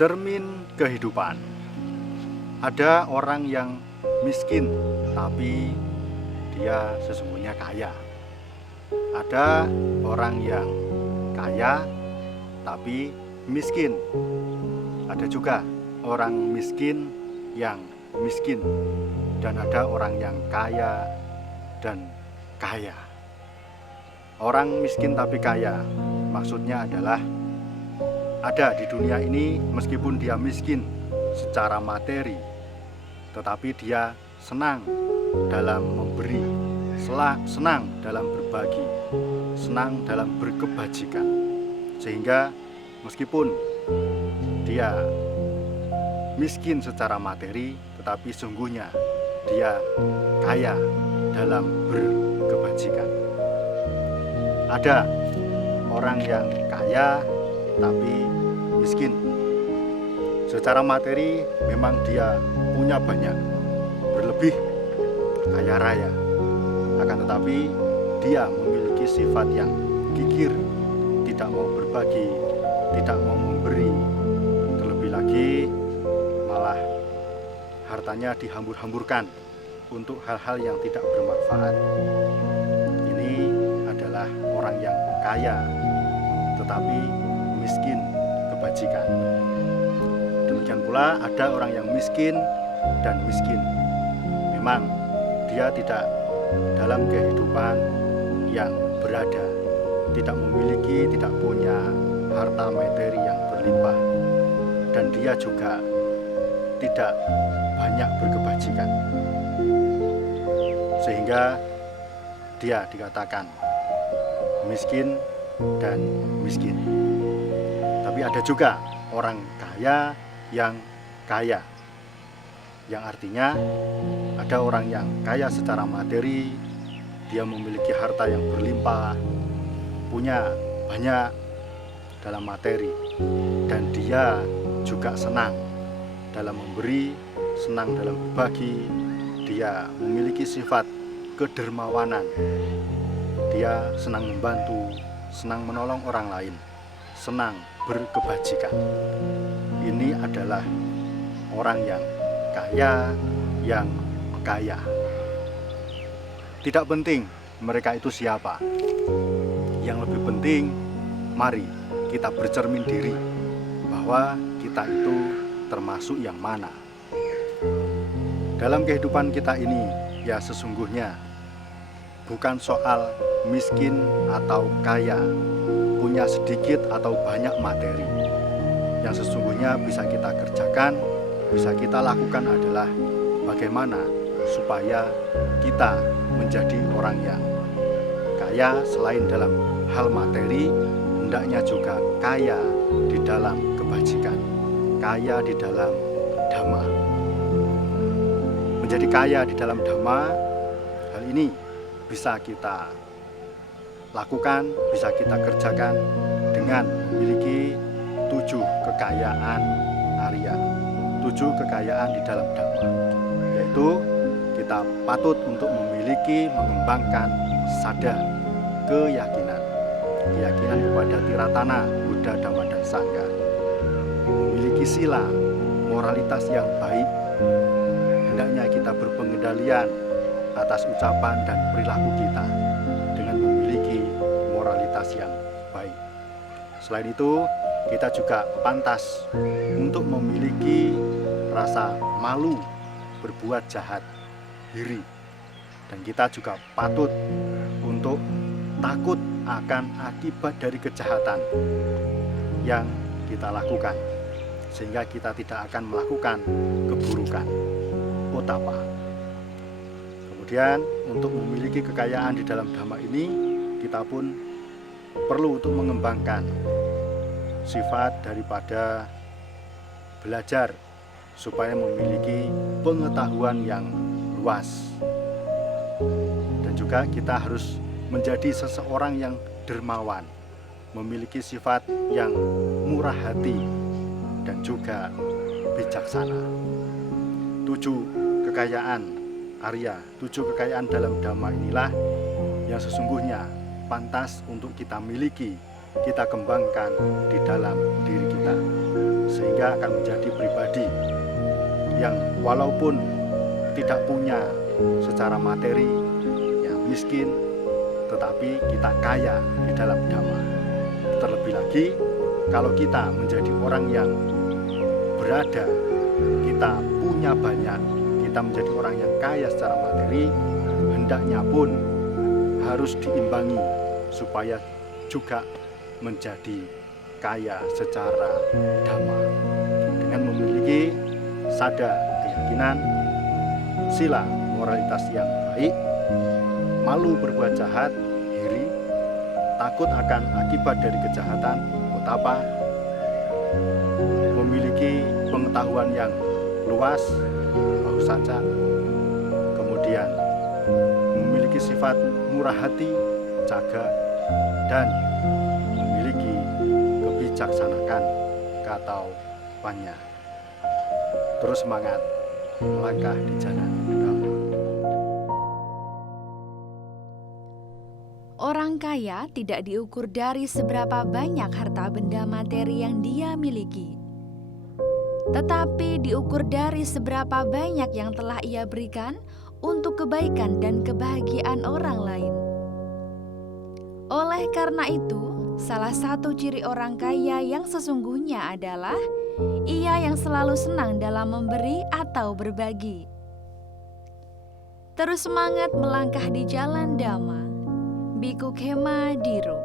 Cermin kehidupan. Ada orang yang miskin, tapi dia sesungguhnya kaya. Ada orang yang kaya, tapi miskin. Ada juga orang miskin yang miskin. Dan ada orang yang kaya dan kaya. Orang miskin tapi kaya, maksudnya adalah ada di dunia ini meskipun dia miskin secara materi, tetapi dia senang dalam memberi, senang dalam berbagi, senang dalam berkebajikan. Sehingga meskipun dia miskin secara materi, tetapi sungguhnya dia kaya dalam berkebajikan. Ada orang yang kaya tapi miskin. Secara materi memang dia punya banyak, berlebih, kaya raya. Akan tetapi dia memiliki sifat yang kikir, tidak mau berbagi, tidak mau memberi. Terlebih lagi malah hartanya dihambur-hamburkan untuk hal-hal yang tidak bermanfaat. Ini adalah orang yang kaya tetapi miskin kebajikan. Demikian pula ada orang yang miskin dan miskin. Memang dia tidak dalam kehidupan yang berada, tidak memiliki, tidak punya harta materi yang berlimpah, dan dia juga tidak banyak berkebajikan, sehingga dia dikatakan miskin dan miskin. Tapi ada juga orang kaya yang kaya, yang artinya ada orang yang kaya secara materi, dia memiliki harta yang berlimpah, punya banyak dalam materi, dan dia juga senang dalam memberi, senang dalam berbagi. Dia memiliki sifat kedermawanan, dia senang membantu, senang menolong orang lain, senang berkebajikan. Ini adalah orang yang kaya. Tidak penting mereka itu siapa. Yang lebih penting, mari kita bercermin diri bahwa kita itu termasuk yang mana. Dalam kehidupan kita ini, ya sesungguhnya bukan soal miskin atau kaya, punya sedikit atau banyak materi. Yang sesungguhnya bisa kita kerjakan, bisa kita lakukan adalah bagaimana supaya kita menjadi orang yang kaya selain dalam hal materi, hendaknya juga kaya di dalam kebajikan, kaya di dalam dhamma. Menjadi kaya di dalam dhamma, hal ini bisa kita lakukan, bisa kita kerjakan dengan memiliki 7 kekayaan Arya, 7 kekayaan di dalam dhamma, yaitu kita patut untuk memiliki, mengembangkan sada, keyakinan kepada Tiratana, Buddha, Dhamma, dan Sangha, memiliki sila, moralitas yang baik. Hendaknya kita berpengendalian atas ucapan dan perilaku kita dengan memiliki moralitas yang baik. Selain itu, kita juga pantas untuk memiliki rasa malu berbuat jahat, iri. Dan kita juga patut untuk takut akan akibat dari kejahatan yang kita lakukan, sehingga kita tidak akan melakukan keburukan, otapa. Kemudian untuk memiliki kekayaan di dalam dhamma ini, kita pun perlu untuk mengembangkan sifat daripada belajar supaya memiliki pengetahuan yang luas. Dan juga kita harus menjadi seseorang yang dermawan, memiliki sifat yang murah hati dan juga bijaksana. 7 kekayaan Arya, 7 kekayaan dalam dhamma inilah yang sesungguhnya pantas untuk kita miliki, kita kembangkan di dalam diri kita, sehingga akan menjadi pribadi yang walaupun tidak punya secara materi, ya miskin, tetapi kita kaya di dalam dhamma. Terlebih lagi kalau kita menjadi orang yang berada, kita punya banyak, kita menjadi orang yang kaya secara materi, hendaknya pun harus diimbangi supaya juga menjadi kaya secara dhamma dengan memiliki sada keyakinan, sila moralitas yang baik, malu berbuat jahat, iri, takut akan akibat dari kejahatan, otapa, memiliki pengetahuan yang luas, baru saja, kemudian memiliki sifat murah hati, jaga, dan memiliki kebijaksanaan atau banyak. Terus semangat melangkah di jalan dhamma. Orang kaya tidak diukur dari seberapa banyak harta benda materi yang dia miliki, tetapi diukur dari seberapa banyak yang telah ia berikan untuk kebaikan dan kebahagiaan orang lain. Oleh karena itu, salah satu ciri orang kaya yang sesungguhnya adalah ia yang selalu senang dalam memberi atau berbagi. Terus semangat melangkah di jalan dhamma. Bhikkhu Khema Diro.